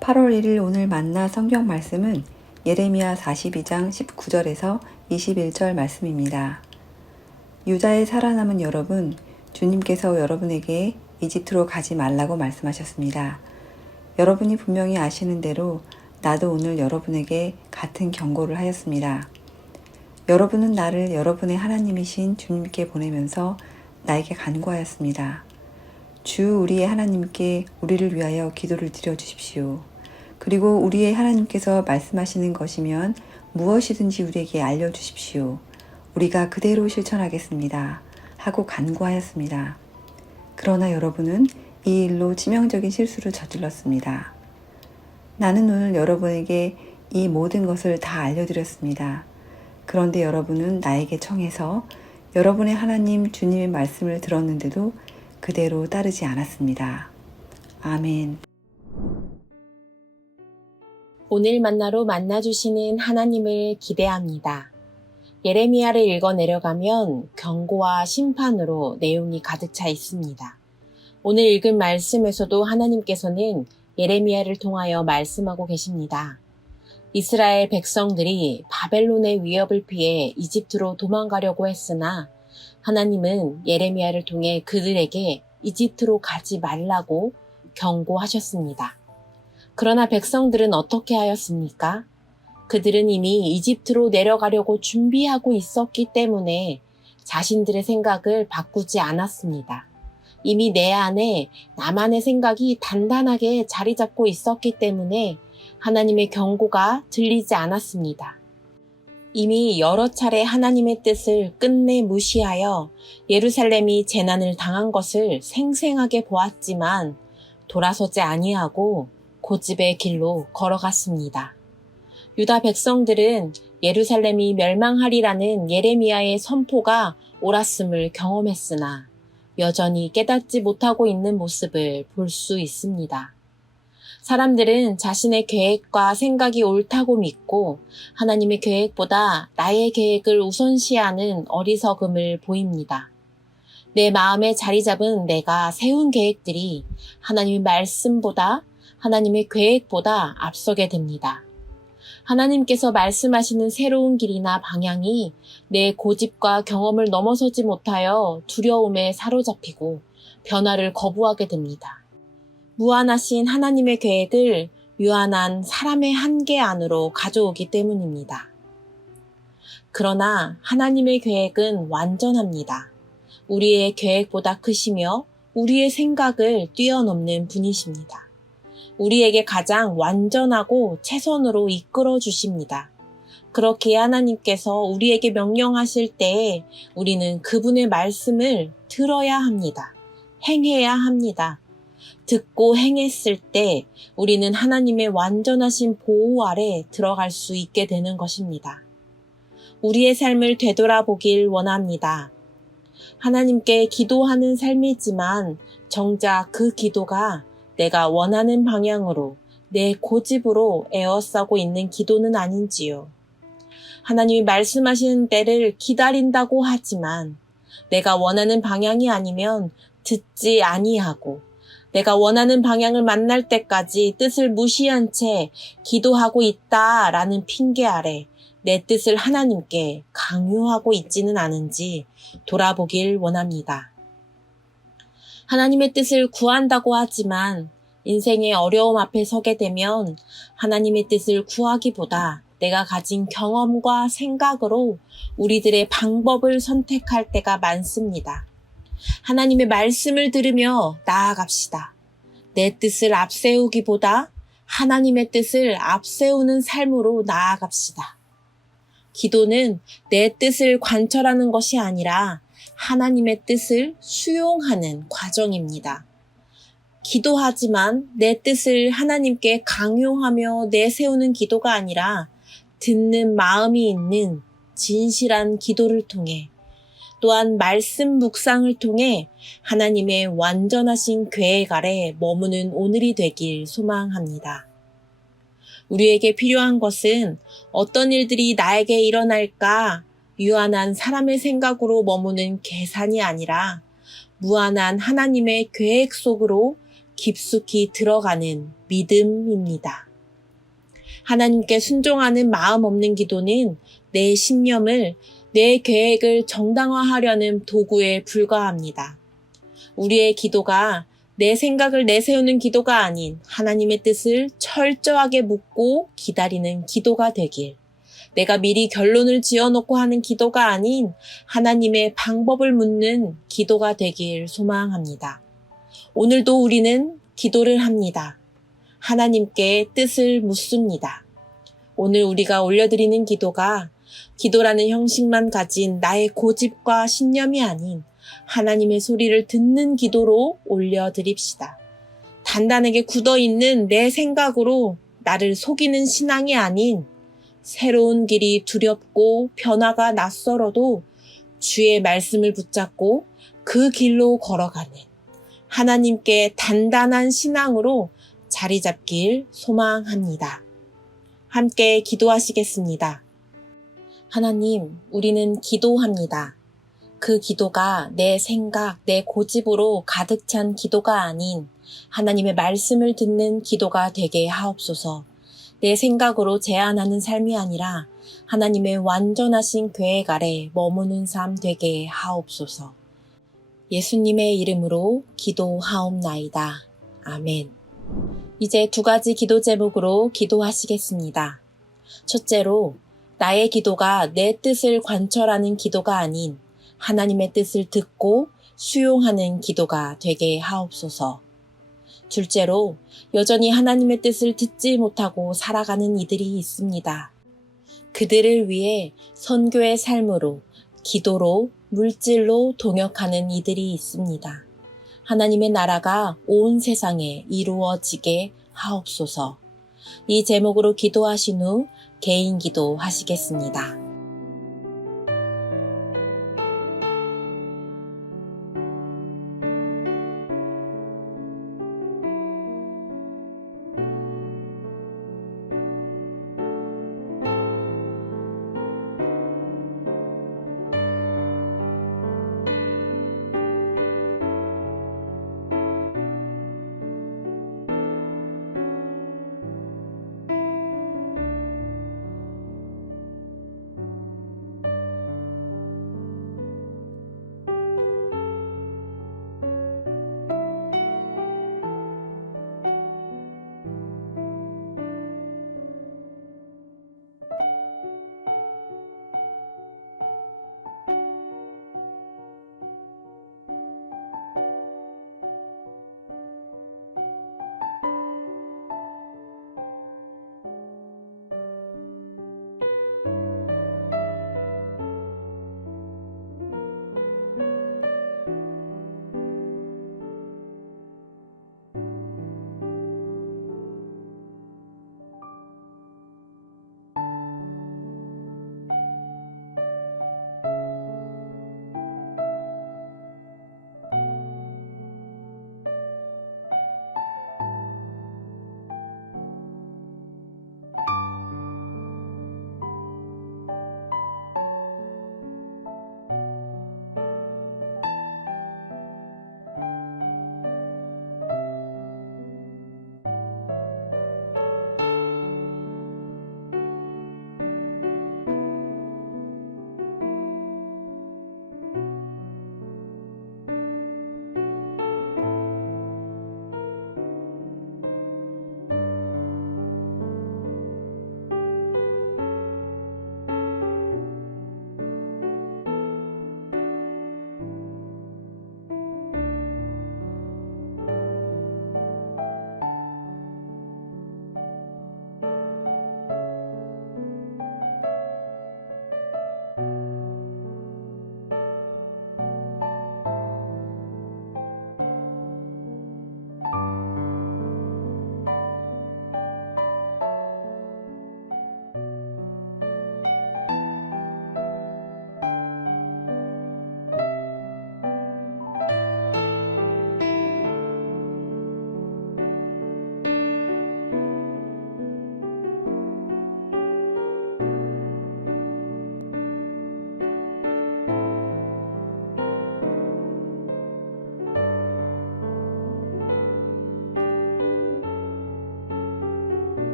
8월 1일 오늘 만나 성경 말씀은 예레미야 42장 19절에서 21절 말씀입니다. 유다에 살아남은 여러분, 주님께서 여러분에게 이집트로 가지 말라고 말씀하셨습니다. 여러분이 분명히 아시는 대로 나도 오늘 여러분에게 같은 경고를 하였습니다. 여러분은 나를 여러분의 하나님이신 주님께 보내면서 나에게 간구하였습니다. 주 우리의 하나님께 우리를 위하여 기도를 드려 주십시오. 그리고 우리의 하나님께서 말씀하시는 것이면 무엇이든지 우리에게 알려주십시오. 우리가 그대로 실천하겠습니다. 하고 간구하였습니다. 그러나 여러분은 이 일로 치명적인 실수를 저질렀습니다. 나는 오늘 여러분에게 이 모든 것을 다 알려드렸습니다. 그런데 여러분은 나에게 청해서 여러분의 하나님 주님의 말씀을 들었는데도 그대로 따르지 않았습니다. 아멘. 오늘 만나로 만나주시는 하나님을 기대합니다. 예레미야를 읽어 내려가면 경고와 심판으로 내용이 가득 차 있습니다. 오늘 읽은 말씀에서도 하나님께서는 예레미야를 통하여 말씀하고 계십니다. 이스라엘 백성들이 바벨론의 위협을 피해 이집트로 도망가려고 했으나 하나님은 예레미야를 통해 그들에게 이집트로 가지 말라고 경고하셨습니다. 그러나 백성들은 어떻게 하였습니까? 그들은 이미 이집트로 내려가려고 준비하고 있었기 때문에 자신들의 생각을 바꾸지 않았습니다. 이미 내 안에 나만의 생각이 단단하게 자리 잡고 있었기 때문에 하나님의 경고가 들리지 않았습니다. 이미 여러 차례 하나님의 뜻을 끝내 무시하여 예루살렘이 재난을 당한 것을 생생하게 보았지만 돌아서지 아니하고 고집의 길로 걸어갔습니다. 유다 백성들은 예루살렘이 멸망하리라는 예레미야의 선포가 옳았음을 경험했으나 여전히 깨닫지 못하고 있는 모습을 볼 수 있습니다. 사람들은 자신의 계획과 생각이 옳다고 믿고 하나님의 계획보다 나의 계획을 우선시하는 어리석음을 보입니다. 내 마음에 자리 잡은 내가 세운 계획들이 하나님의 말씀보다 하나님의 계획보다 앞서게 됩니다. 하나님께서 말씀하시는 새로운 길이나 방향이 내 고집과 경험을 넘어서지 못하여 두려움에 사로잡히고 변화를 거부하게 됩니다. 무한하신 하나님의 계획을 유한한 사람의 한계 안으로 가져오기 때문입니다. 그러나 하나님의 계획은 완전합니다. 우리의 계획보다 크시며 우리의 생각을 뛰어넘는 분이십니다. 우리에게 가장 완전하고 최선으로 이끌어 주십니다. 그렇게 하나님께서 우리에게 명령하실 때에 우리는 그분의 말씀을 들어야 합니다. 행해야 합니다. 듣고 행했을 때 우리는 하나님의 완전하신 보호 아래 들어갈 수 있게 되는 것입니다. 우리의 삶을 되돌아보길 원합니다. 하나님께 기도하는 삶이지만 정작 그 기도가 내가 원하는 방향으로 내 고집으로 에워싸고 있는 기도는 아닌지요. 하나님이 말씀하시는 때를 기다린다고 하지만 내가 원하는 방향이 아니면 듣지 아니하고 내가 원하는 방향을 만날 때까지 뜻을 무시한 채 기도하고 있다라는 핑계 아래 내 뜻을 하나님께 강요하고 있지는 않은지 돌아보길 원합니다. 하나님의 뜻을 구한다고 하지만 인생의 어려움 앞에 서게 되면 하나님의 뜻을 구하기보다 내가 가진 경험과 생각으로 우리들의 방법을 선택할 때가 많습니다. 하나님의 말씀을 들으며 나아갑시다. 내 뜻을 앞세우기보다 하나님의 뜻을 앞세우는 삶으로 나아갑시다. 기도는 내 뜻을 관철하는 것이 아니라 하나님의 뜻을 수용하는 과정입니다. 기도하지만 내 뜻을 하나님께 강요하며 내세우는 기도가 아니라 듣는 마음이 있는 진실한 기도를 통해 또한 말씀 묵상을 통해 하나님의 완전하신 계획 아래 머무는 오늘이 되길 소망합니다. 우리에게 필요한 것은 어떤 일들이 나에게 일어날까 유한한 사람의 생각으로 머무는 계산이 아니라 무한한 하나님의 계획 속으로 깊숙이 들어가는 믿음입니다. 하나님께 순종하는 마음 없는 기도는 내 신념을, 내 계획을 정당화하려는 도구에 불과합니다. 우리의 기도가 내 생각을 내세우는 기도가 아닌 하나님의 뜻을 철저하게 묻고 기다리는 기도가 되길, 내가 미리 결론을 지어놓고 하는 기도가 아닌 하나님의 방법을 묻는 기도가 되길 소망합니다. 오늘도 우리는 기도를 합니다. 하나님께 뜻을 묻습니다. 오늘 우리가 올려드리는 기도가 기도라는 형식만 가진 나의 고집과 신념이 아닌 하나님의 소리를 듣는 기도로 올려드립시다. 단단하게 굳어있는 내 생각으로 나를 속이는 신앙이 아닌 새로운 길이 두렵고 변화가 낯설어도 주의 말씀을 붙잡고 그 길로 걸어가는 하나님께 단단한 신앙으로 자리 잡길 소망합니다. 함께 기도하시겠습니다. 하나님, 우리는 기도합니다. 그 기도가 내 생각, 내 고집으로 가득 찬 기도가 아닌 하나님의 말씀을 듣는 기도가 되게 하옵소서. 내 생각으로 제안하는 삶이 아니라 하나님의 완전하신 계획 아래 머무는 삶 되게 하옵소서. 예수님의 이름으로 기도하옵나이다. 아멘. 이제 2가지 기도 제목으로 기도하시겠습니다. 첫째로, 나의 기도가 내 뜻을 관철하는 기도가 아닌 하나님의 뜻을 듣고 수용하는 기도가 되게 하옵소서. 둘째로, 여전히 하나님의 뜻을 듣지 못하고 살아가는 이들이 있습니다. 그들을 위해 선교의 삶으로, 기도로, 물질로 동역하는 이들이 있습니다. 하나님의 나라가 온 세상에 이루어지게 하옵소서. 이 제목으로 기도하신 후 개인 기도 하시겠습니다.